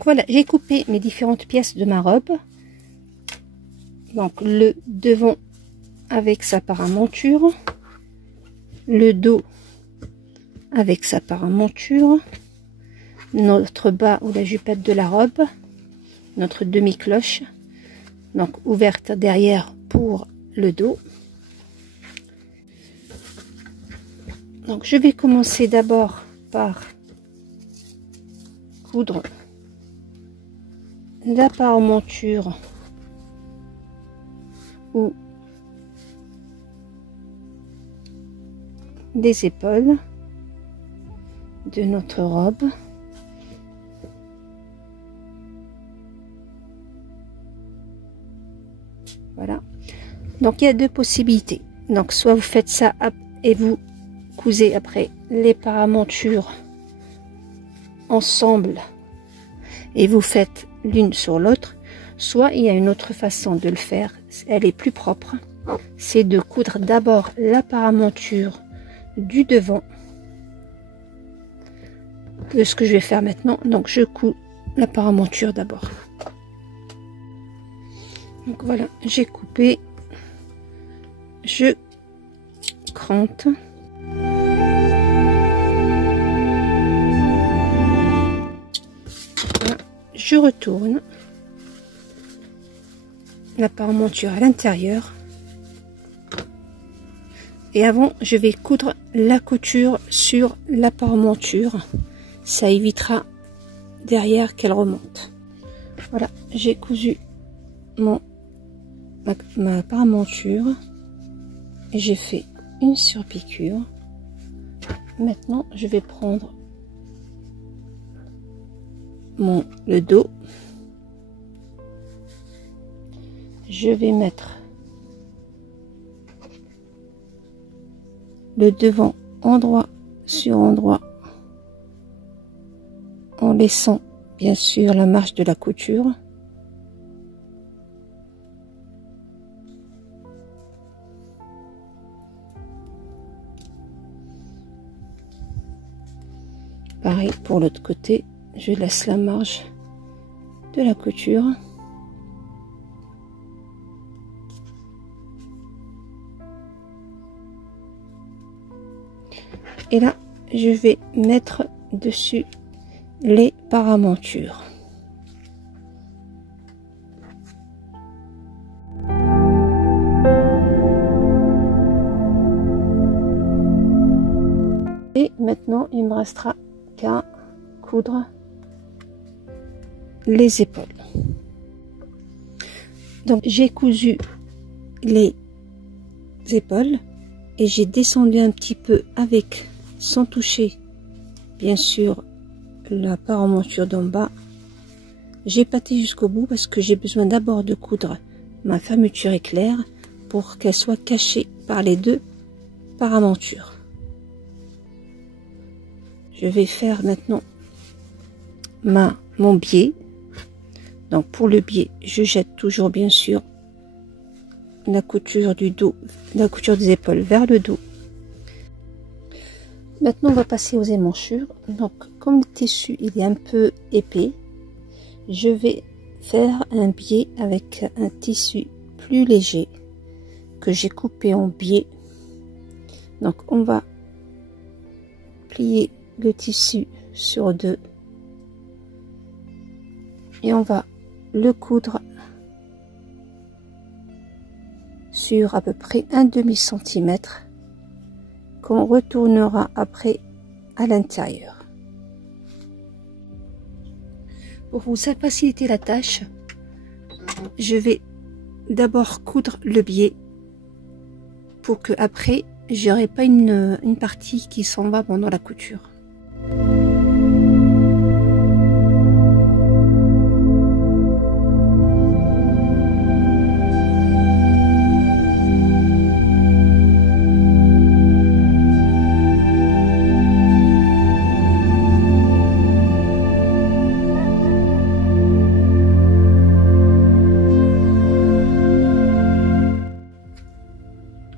Donc voilà, j'ai coupé mes différentes pièces de ma robe. Donc le devant avec sa paramonture, le dos avec sa paramonture, notre bas ou la jupette de la robe, notre demi-cloche, donc ouverte derrière pour le dos. Donc je vais commencer d'abord par coudre la paramonture ou des épaules de notre robe. Voilà. Donc il y a deux possibilités. Donc soit vous faites ça et vous cousez après les paramontures ensemble et vous faites l'une sur l'autre, soit il y a une autre façon de le faire, elle est plus propre, c'est de coudre d'abord la paramonture du devant, de ce que je vais faire maintenant. Donc je couds la paramonture d'abord. Donc voilà, j'ai coupé, je crante. Voilà, je retourne la paramonture à l'intérieur. Et avant, je vais coudre la couture sur la paramonture. Ça évitera derrière qu'elle remonte. Voilà, j'ai cousu ma paramonture et j'ai fait une surpiqûre. Maintenant, je vais prendre le dos. Je vais mettre le devant endroit sur endroit en laissant bien sûr la marge de la couture. Pareil pour l'autre côté, je laisse la marge de la couture. Et là, je vais mettre dessus les paramontures. Et maintenant, il me restera qu'à coudre les épaules. Donc, j'ai cousu les épaules et j'ai descendu un petit peu avec, sans toucher bien sûr la paramonture d'en bas. J'ai pâté jusqu'au bout parce que j'ai besoin d'abord de coudre ma fermeture éclair pour qu'elle soit cachée par les deux paramontures. Je vais faire maintenant mon biais. Donc pour le biais, je jette toujours bien sûr la couture du dos, la couture des épaules vers le dos. Maintenant on va passer aux émanchures. Donc comme le tissu il est un peu épais, je vais faire un biais avec un tissu plus léger que j'ai coupé en biais. Donc on va plier le tissu sur deux et on va le coudre sur à peu près un demi-centimètre qu'on retournera après à l'intérieur. Pour vous faciliter la tâche, je vais d'abord coudre le biais pour que après j'aurai pas une partie qui s'en va pendant la couture.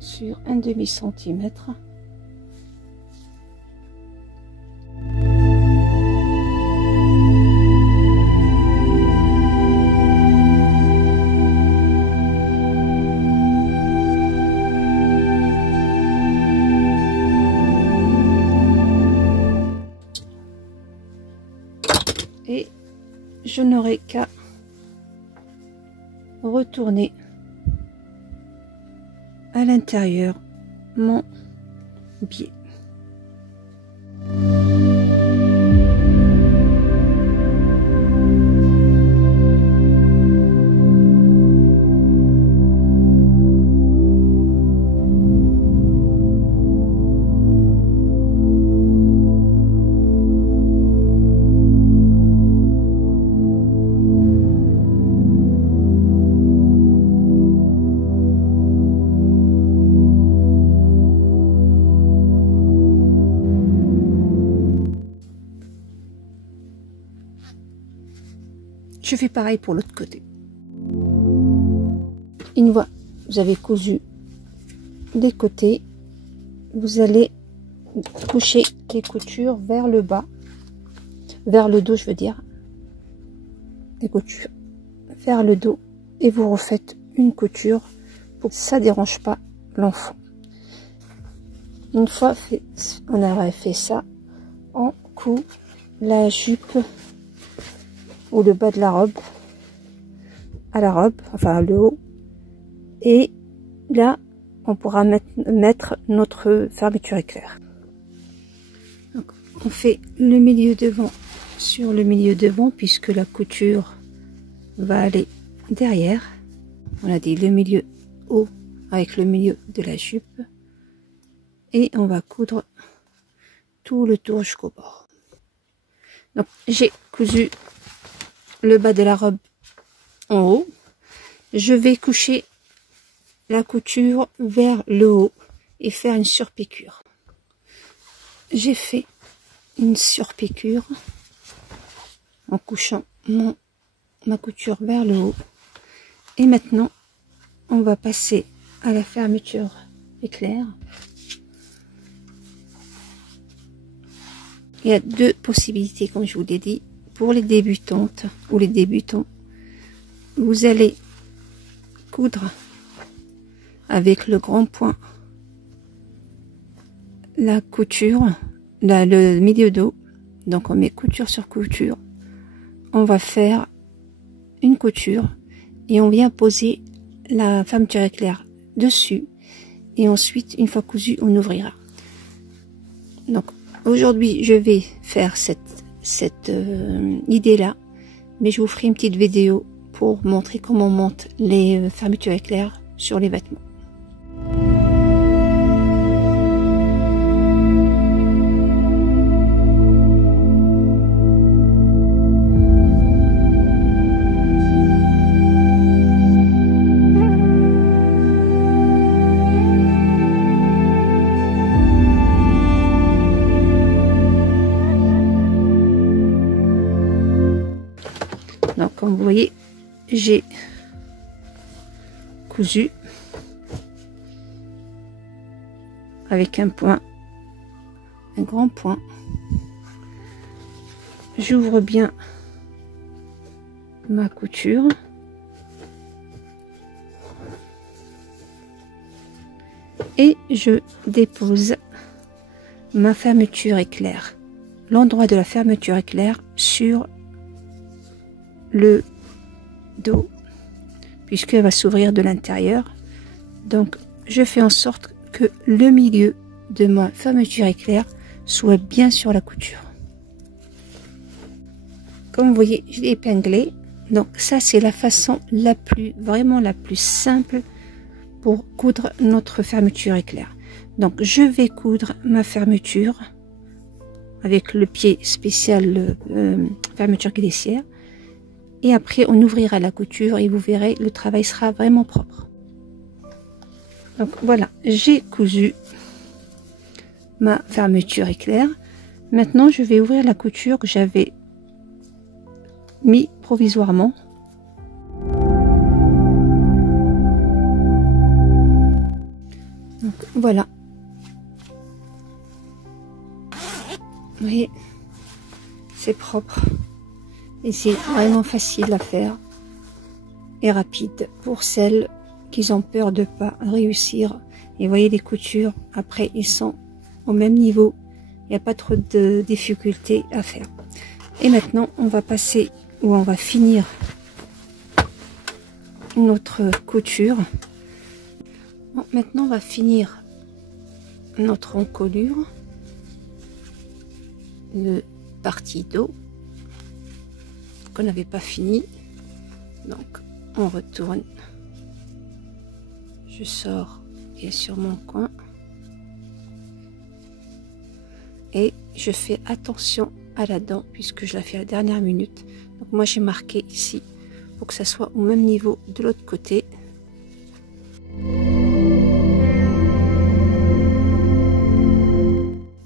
Sur un demi-centimètre. je n'aurai qu'à retourner à l'intérieur mon biais. Je fais pareil pour l'autre côté. Une fois vous avez cousu des côtés, vous allez coucher les coutures vers le bas, vers le dos, je veux dire, les coutures vers le dos, et vous refaites une couture pour que ça dérange pas l'enfant. Une fois fait, on aurait fait ça, on coud la jupe ou le bas de la robe à la robe, enfin le haut, et là on pourra mettre notre fermeture éclair. Donc, on fait le milieu devant sur le milieu devant puisque la couture va aller derrière. On a dit le milieu haut avec le milieu de la jupe, et on va coudre tout le tour jusqu'au bord. Donc j'ai cousu le bas de la robe en haut, je vais coucher la couture vers le haut et faire une surpiqûre. J'ai fait une surpiqûre en couchant ma couture vers le haut, et maintenant on va passer à la fermeture éclair. Il y a deux possibilités, comme je vous l'ai dit. Pour les débutantes ou les débutants, vous allez coudre avec le grand point la couture, le milieu dos. Donc on met couture sur couture, on va faire une couture et on vient poser la fermeture éclair dessus, et ensuite une fois cousu on ouvrira. Donc aujourd'hui je vais faire cette idée là, mais je vous ferai une petite vidéo pour montrer comment on monte les fermetures éclair sur les vêtements. Donc comme vous voyez, j'ai cousu avec un point, un grand point. J'ouvre bien ma couture et je dépose ma fermeture éclair, l'endroit de la fermeture éclair sur le dos, puisqu'elle va s'ouvrir de l'intérieur. Donc je fais en sorte que le milieu de ma fermeture éclair soit bien sur la couture. Comme vous voyez, je l'ai épinglé. Donc ça c'est la façon vraiment la plus simple pour coudre notre fermeture éclair. Donc je vais coudre ma fermeture avec le pied spécial fermeture glissière. Et après, on ouvrira la couture et vous verrez, le travail sera vraiment propre. Donc voilà, j'ai cousu ma fermeture éclair. Maintenant, je vais ouvrir la couture que j'avais mis provisoirement. Donc voilà. Vous voyez, c'est propre. Et c'est vraiment facile à faire et rapide pour celles qui ont peur de pas réussir. Et voyez les coutures, après ils sont au même niveau. Il n'y a pas trop de difficultés à faire. Et maintenant on va passer où on va finir notre couture. Bon, maintenant on va finir notre encolure, le partie dos qu'on n'avait pas fini. Donc on retourne, je sors bien sûr mon coin et je fais attention à la dent puisque je la fais à la dernière minute. Donc moi j'ai marqué ici pour que ça soit au même niveau de l'autre côté.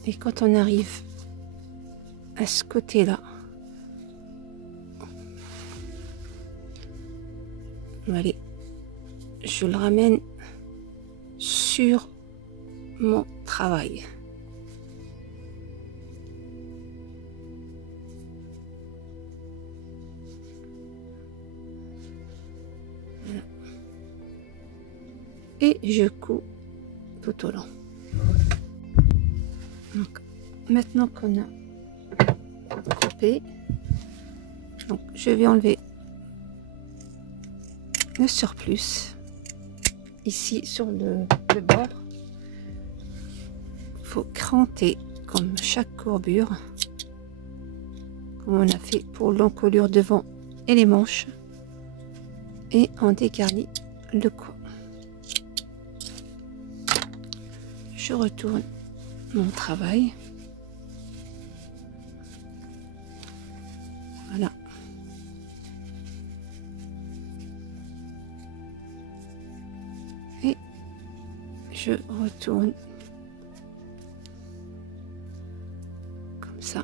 Et quand on arrive à ce côté là, allez, je le ramène sur mon travail. Et je couds tout au long. Donc, maintenant qu'on a coupé, donc je vais enlever le surplus ici sur le bord. Il faut cranter comme chaque courbure, comme on a fait pour l'encolure devant et les manches, et on dégarnit le cou. Je retourne mon travail. Voilà. Et je retourne comme ça.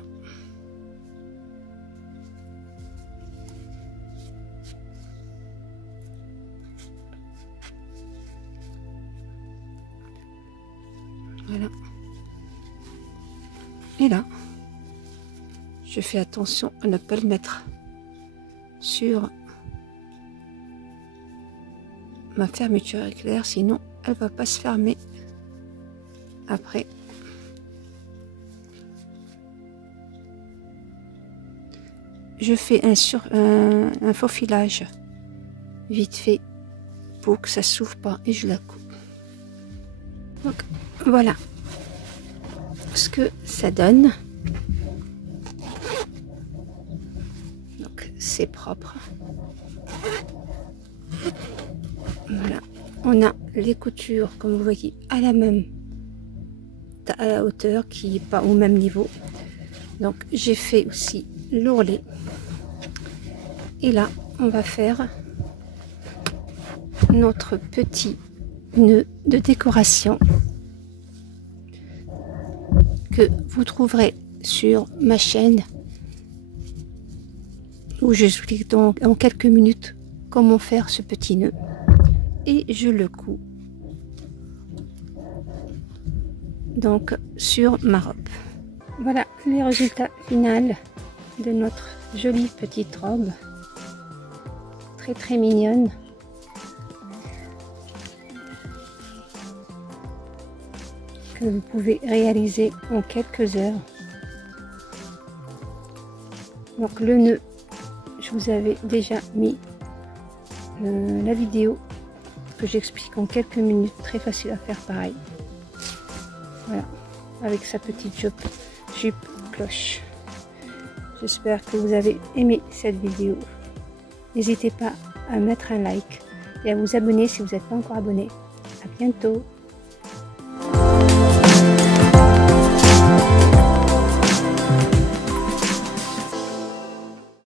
Voilà. Et là, je fais attention à ne pas le mettre sur ma fermeture éclair, sinon elle va pas se fermer après. Je fais un faux filage vite fait pour que ça s'ouvre pas et je la coupe. Donc voilà ce que ça donne. Donc c'est propre. Voilà, on a les coutures comme vous voyez à la hauteur, qui n'est pas au même niveau. Donc j'ai fait aussi l'ourlet. Et là on va faire notre petit nœud de décoration que vous trouverez sur ma chaîne, où j'explique donc en quelques minutes comment faire ce petit nœud. Et je le couds donc sur ma robe. Voilà les résultats finaux de notre jolie petite robe, très mignonne. Que vous pouvez réaliser en quelques heures. Donc le nœud, je vous avais déjà mis la vidéo que j'explique en quelques minutes, très facile à faire pareil. Voilà, avec sa petite jupe cloche. J'espère que vous avez aimé cette vidéo. N'hésitez pas à mettre un like et à vous abonner si vous n'êtes pas encore abonné. À bientôt.